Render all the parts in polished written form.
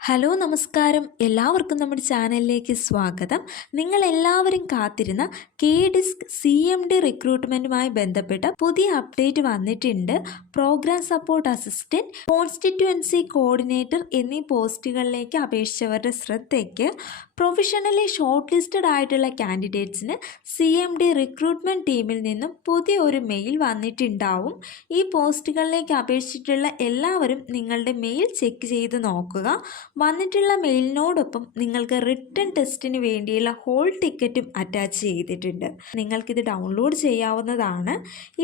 Hello നമസ്കാരം, എല്ലാവർക്കും നമ്മുടെ ചാനലിലേക്ക് സ്വാഗതം. നിങ്ങളെല്ലാവരും കാത്തിരുന്ന KDISC CMD റിക്രൂട്ട്മെൻറ്റുമായി ബന്ധപ്പെട്ട പുതിയ അപ്ഡേറ്റ് വന്നിട്ടുണ്ട്. Programme support assistant, constituency coordinator എന്നീ പോസ്റ്റുകളിലേക്ക് അപേക്ഷിച്ചവരുടെ ശ്രദ്ധയ്ക്ക് പ്രൊഫഷണലി ഷോർട്ട് ലിസ്റ്റഡ് ആയിട്ടുള്ള കാൻഡിഡേറ്റ്സിന് CMD റിക്രൂട്ട്മെൻറ്റ് ടീമിൽ നിന്നും പുതിയ ഒരു മെയിൽ വന്നിട്ടുണ്ടാവും. ഈ പോസ്റ്റുകളിലേക്ക് അപേക്ഷിച്ചിട്ടുള്ള എല്ലാവരും നിങ്ങളുടെ മെയിൽ ചെക്ക് ചെയ്ത് നോക്കുക. വന്നിട്ടുള്ള മെയിലിനോടൊപ്പം നിങ്ങൾക്ക് റിട്ടൺ ടെസ്റ്റിന് വേണ്ടിയുള്ള ഹോൾ ടിക്കറ്റും അറ്റാച്ച് ചെയ്തിട്ടുണ്ട്. നിങ്ങൾക്കിത് ഡൗൺലോഡ് ചെയ്യാവുന്നതാണ്.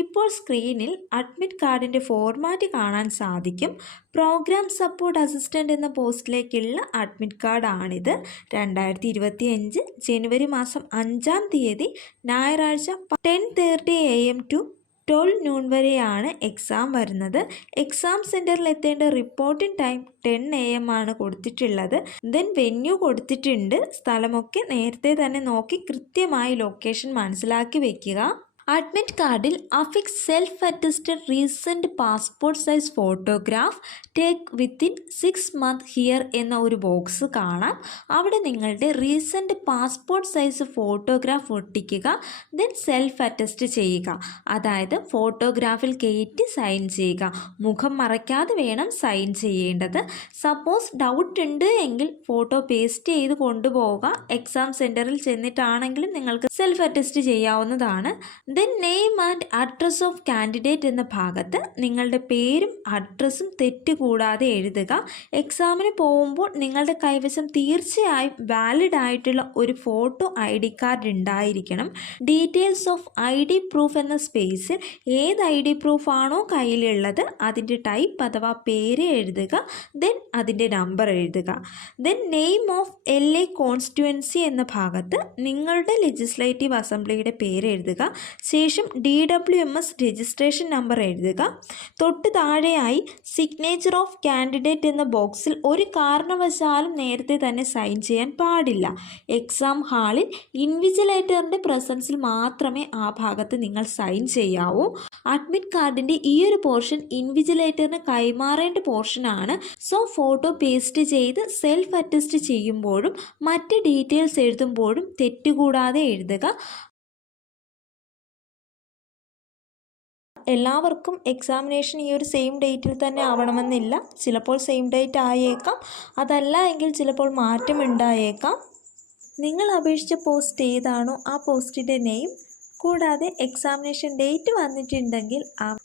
ഇപ്പോൾ സ്ക്രീനിൽ അഡ്മിറ്റ് കാർഡിൻ്റെ ഫോർമാറ്റ് കാണാൻ സാധിക്കും. പ്രോഗ്രാം സപ്പോർട്ട് അസിസ്റ്റൻ്റ് എന്ന പോസ്റ്റിലേക്കുള്ള അഡ്മിറ്റ് കാർഡാണിത്. 2025 ജനുവരി മാസം 5-ാം തീയതി ഞായറാഴ്ച 10:30 AM to 12 noon വരെയാണ് എക്സാം വരുന്നത്. എക്സാം സെൻറ്ററിൽ എത്തേണ്ട റിപ്പോർട്ടിംഗ് ടൈം 10 AM ആണ് കൊടുത്തിട്ടുള്ളത്. ദെൻ വെന്യൂ കൊടുത്തിട്ടുണ്ട്. സ്ഥലമൊക്കെ നേരത്തെ തന്നെ നോക്കി കൃത്യമായി ലൊക്കേഷൻ മനസ്സിലാക്കി വയ്ക്കുക. അഡ്മിറ്റ് കാർഡിൽ affix self attested recent passport size photograph take within 6 months here എന്ന ഒരു ബോക്സ് കാണാം. അവിടെ നിങ്ങളുടെ റീസെൻറ്റ് പാസ്പോർട്ട് സൈസ് ഫോട്ടോഗ്രാഫ് ഒട്ടിക്കുക. ദെൻ സെൽഫ് അറ്റസ്റ്റ് ചെയ്യുക. അതായത് ഫോട്ടോഗ്രാഫിൽ കയറ്റി സൈൻ ചെയ്യുക. മുഖം മറയ്ക്കാതെ വേണം സൈൻ ചെയ്യേണ്ടത്. സപ്പോസ് ഡൗട്ട് ഉണ്ട് എങ്കിൽ ഫോട്ടോ പേസ്റ്റ് ചെയ്ത് കൊണ്ടുപോവുക. എക്സാം സെൻറ്ററിൽ ചെന്നിട്ടാണെങ്കിലും നിങ്ങൾക്ക് സെൽഫ് അറ്റസ്റ്റ് ചെയ്യാവുന്നതാണ്. Then name and address of candidate എന്ന ഭാഗത്ത് നിങ്ങളുടെ പേരും അഡ്രസ്സും തെറ്റുകൂടാതെ എഴുതുക. എക്സാമിന് പോകുമ്പോൾ നിങ്ങളുടെ കൈവശം തീർച്ചയായും വാലിഡ് ആയിട്ടുള്ള ഒരു ഫോട്ടോ ID കാർഡ് ഉണ്ടായിരിക്കണം. ഡീറ്റെയിൽസ് ഓഫ് ID പ്രൂഫ് എന്ന സ്പേസിൽ ഏത് ID പ്രൂഫാണോ കയ്യിലുള്ളത് അതിൻ്റെ ടൈപ്പ് അഥവാ പേര് എഴുതുക. ദെൻ അതിൻ്റെ നമ്പർ എഴുതുക. Then name of LA constituency എന്ന ഭാഗത്ത് നിങ്ങളുടെ ലെജിസ്ലേറ്റീവ് അസംബ്ലിയുടെ പേര് എഴുതുക. ശേഷം DWMS രജിസ്ട്രേഷൻ നമ്പർ എഴുതുക. തൊട്ട് താഴെയായി സിഗ്നേച്ചർ ഓഫ് കാൻഡിഡേറ്റ് എന്ന ബോക്സിൽ ഒരു കാരണവശാലും നേരത്തെ തന്നെ സൈൻ ചെയ്യാൻ പാടില്ല. എക്സാം ഹാളിൽ ഇൻവിജിലേറ്ററിൻ്റെ പ്രസൻസിൽ മാത്രമേ ആ ഭാഗത്ത് നിങ്ങൾ സൈൻ ചെയ്യാവൂ. അഡ്മിറ്റ് കാർഡിൻ്റെ ഈ ഒരു പോർഷൻ ഇൻവിജിലേറ്ററിന് കൈമാറേണ്ട പോർഷനാണ്. സോ ഫോട്ടോ പേസ്റ്റ് ചെയ്ത് സെൽഫ് അറ്റസ്റ്റ് ചെയ്യുമ്പോഴും മറ്റ് ഡീറ്റെയിൽസ് എഴുതുമ്പോഴും തെറ്റുകൂടാതെ എഴുതുക. എല്ലാവർക്കും എക്സാമിനേഷൻ ഈ ഒരു സെയിം ഡേറ്റിൽ തന്നെ ആവണമെന്നില്ല. ചിലപ്പോൾ സെയിം ഡേറ്റ് ആയേക്കാം. അതല്ല എങ്കിൽ ചിലപ്പോൾ മാറ്റം ഉണ്ടായേക്കാം. നിങ്ങൾ അപേക്ഷിച്ച പോസ്റ്റ് ഏതാണോ ആ പോസ്റ്റിൻ്റെ നെയിം കൂടാതെ എക്സാമിനേഷൻ ഡേറ്റ് വന്നിട്ടുണ്ടെങ്കിൽ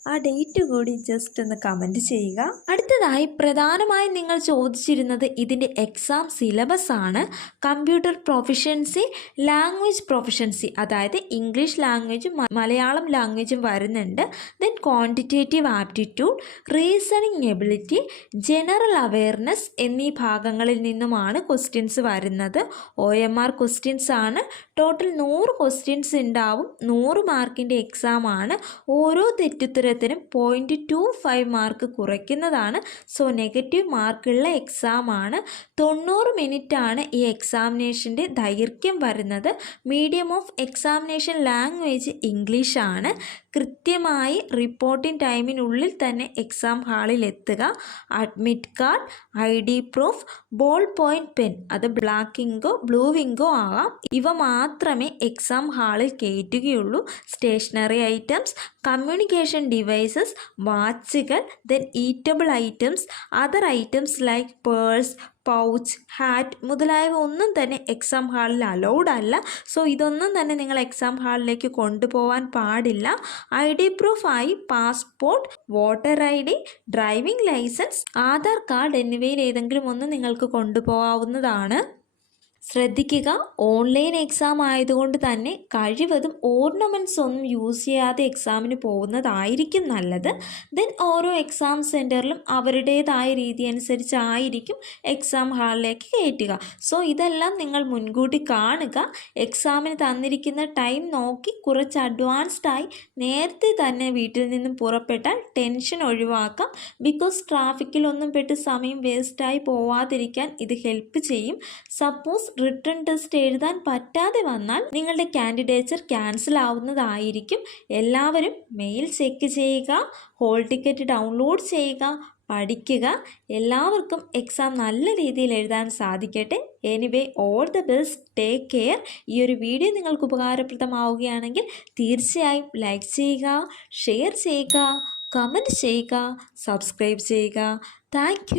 ആ ഡേറ്റ് കൂടി ജസ്റ്റ് ഒന്ന് കമൻറ്റ് ചെയ്യുക. അടുത്തതായി പ്രധാനമായും നിങ്ങൾ ചോദിച്ചിരുന്നത് ഇതിൻ്റെ എക്സാം സിലബസ് ആണ്. കമ്പ്യൂട്ടർ പ്രൊഫഷൻസി, ലാംഗ്വേജ് പ്രൊഫഷൻസി, അതായത് ഇംഗ്ലീഷ് ലാംഗ്വേജും മലയാളം ലാംഗ്വേജും വരുന്നുണ്ട്. Then quantitative aptitude, reasoning ability, general awareness എന്നീ ഭാഗങ്ങളിൽ നിന്നുമാണ് ക്വസ്റ്റ്യൻസ് വരുന്നത്. OMR ക്വസ്റ്റ്യൻസ് ആണ്. ടോട്ടൽ 100 ക്വസ്റ്റ്യൻസ് ഉണ്ടാവും. 100 മാർക്കിൻ്റെ എക്സാം ആണ്. ഓരോ തെറ്റുത്തരത്തിനും 0.25 മാർക്ക് കുറയ്ക്കുന്നതാണ്. സോ നെഗറ്റീവ് മാർക്കുള്ള എക്സാം ആണ്. 90 മിനിറ്റ് ആണ് ഈ എക്സാമിനേഷൻ്റെ ദൈർഘ്യം വരുന്നത്. Medium of examination language English ആണ്. കൃത്യമായി റിപ്പോർട്ടിംഗ് ടൈമിനുള്ളിൽ തന്നെ എക്സാം ഹാളിൽ എത്തുക. Admit card, ID proof, ball point pen, അത് ബ്ലാക്ക് ഇങ്കോ ബ്ലൂ ഇങ്കോ ആകാം. ഇവ മാത്രമേ എക്സാം ഹാളിൽ കയറ്റുകയുള്ളൂ. സ്റ്റേഷനറി ഐറ്റംസ്, കമ്മ്യൂണിക്കേഷൻ ഡിവൈസസ്, വാച്ചുകൾ, then eatable items, other items like purse, pouch, hat മുതലായവ ഒന്നും തന്നെ എക്സാം ഹാളിൽ അലൗഡ് അല്ല. സോ ഇതൊന്നും തന്നെ നിങ്ങൾ എക്സാം ഹാളിലേക്ക് കൊണ്ടുപോകാൻ പാടില്ല. ID പ്രൂഫായി passport, voter ID, driving license, Aadhaar card എന്നിവയിൽ ഏതെങ്കിലും ഒന്ന് നിങ്ങൾക്ക് കൊണ്ടുപോകാവുന്നതാണ്. ശ്രദ്ധിക്കുക, ഓൺലൈൻ എക്സാം ആയതുകൊണ്ട് തന്നെ കഴിവതും ഓർണമെൻറ്റ്സ് ഒന്നും യൂസ് ചെയ്യാതെ എക്സാമിന് പോകുന്നതായിരിക്കും നല്ലത്. ദെൻ ഓരോ എക്സാം സെൻറ്ററിലും അവരുടേതായ രീതി അനുസരിച്ചായിരിക്കും എക്സാം ഹാളിലേക്ക് കയറ്റുക. സോ ഇതെല്ലാം നിങ്ങൾ മുൻകൂട്ടി കാണുക. എക്സാമിന് തന്നിരിക്കുന്ന ടൈം നോക്കി കുറച്ച് അഡ്വാൻസ്ഡായി നേരത്തെ തന്നെ വീട്ടിൽ നിന്നും പുറപ്പെട്ടാൽ ടെൻഷൻ ഒഴിവാക്കാം. ബിക്കോസ് ട്രാഫിക്കിലൊന്നും പെട്ട് സമയം വേസ്റ്റായി പോവാതിരിക്കാൻ ഇത് ഹെൽപ്പ് ചെയ്യും. സപ്പോസ് റിട്ടൺ ടെസ്റ്റ് എഴുതാൻ പറ്റാതെ വന്നാൽ നിങ്ങളുടെ കാൻഡിഡേച്ചർ ക്യാൻസൽ ആവുന്നതായിരിക്കും. എല്ലാവരും മെയിൽ ചെക്ക് ചെയ്യുക, ഹോൾ ടിക്കറ്റ് ഡൗൺലോഡ് ചെയ്യുക, പഠിക്കുക. എല്ലാവർക്കും എക്സാം നല്ല രീതിയിൽ എഴുതാൻ സാധിക്കട്ടെ. Anyway all the best, take care. ഈ ഒരു വീഡിയോ നിങ്ങൾക്ക് ഉപകാരപ്രദമാവുകയാണെങ്കിൽ തീർച്ചയായും ലൈക്ക് ചെയ്യുക, ഷെയർ ചെയ്യുക, കമൻറ്റ് ചെയ്യുക, സബ്സ്ക്രൈബ് ചെയ്യുക. താങ്ക്